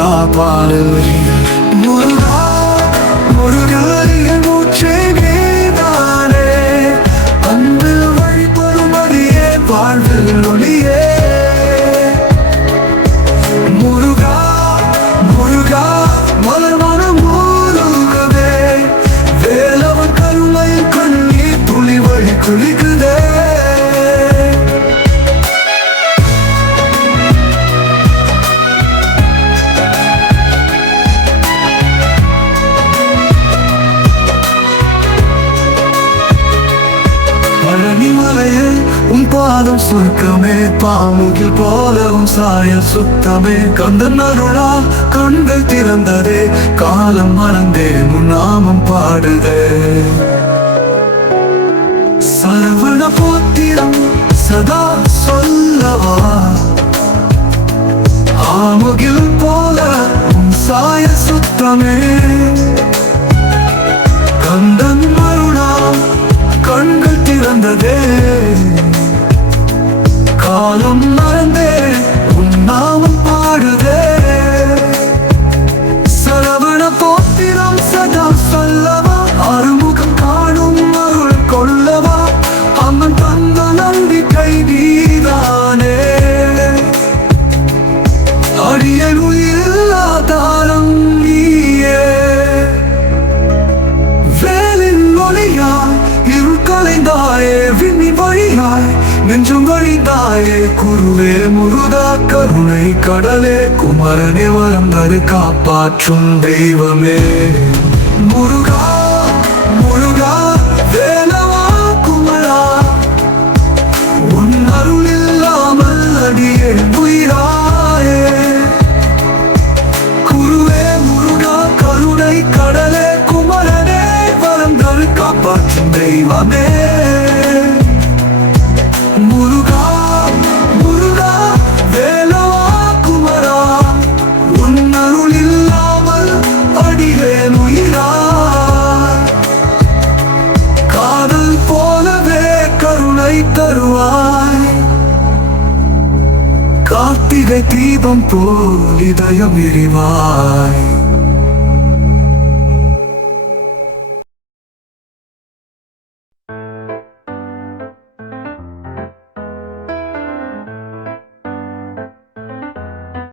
முருகா பாடுவேன். முருகா முருகா என் மூச்சே நீதானே, அன்பில் வழிபடும் அடியே வாழ்வில் ஒளியே. முருகா முருகா மலர்மான முருகவே, வேலவன் கருணையின் கண்ணீர் துளி வழி குளிக்குதே. பழனிமலையே உன் பாதம் சுருக்கமே, பாமுகில் போல உன் சாயல் சுத்தமே. கந்தன் அருளால் கண்கள் திறந்ததே, காலம் மறந்தே உன் நாமம் பாடுதே. சரவண போத்திரம் சதா சொல்லவா, ஆமுகில் போல உன் சாயல் சுத்தமே. கந்தன் அருளால் கண்கள் திறந்ததே, காலம் மறந்தே உன் நாமம் பாடுதே. சரவண போத்திரம் சதா சொல்லவா, அறுமுகம் காணும் அருள் கொள்ளவா. அம்மன் தந்த நம்பிக்கை நீதானே, அடியேன் உயிரில்லா தாரம் நீயே. வேலின் ஒளியாய் இருள் கலைந்தாயே, விண்ணி வழியாய் நெஞ்சும் வழிந்தாயே. குருவே முருகா கருணை கடலே, குமரனே வரம் தரு காப்பாற்றும் தெய்வமே. முருகா முருகா வேலவா குமரா, உன் அருள் இல்லாமல் அடியே உயிராயே. குருவே முருகா கருணை கடலே, குமரனே வரம் தரு காப்பாற்றும் தெய்வமே. முருகா முருகா வேலவா குமரா, உன் அருள் இல்லாமல் அடியேன் உயிராய். காதல் போலவே கருணை தருவாய், கார்த்திகை தீபம் போல் இதயம் எரிவாய்.